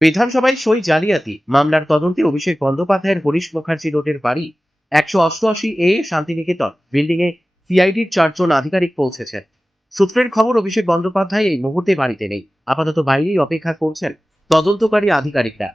বিধানসভায় সই জালিয়াতি মামলার তদন্তে অভিষেক বন্দ্যোপাধ্যায়ের হরিশ মুখার্জি রোডের বাড়ি 188A শান্তিনিকেতন বিল্ডিং এ সিআইডির 4 জন আধিকারিক পৌঁছেছেন। সূত্রের খবর, অভিষেক বন্দ্যোপাধ্যায় এই মুহূর্তে বাড়িতে নেই, আপাতত বাইরেই অপেক্ষা করছেন তদন্তকারী আধিকারিকরা।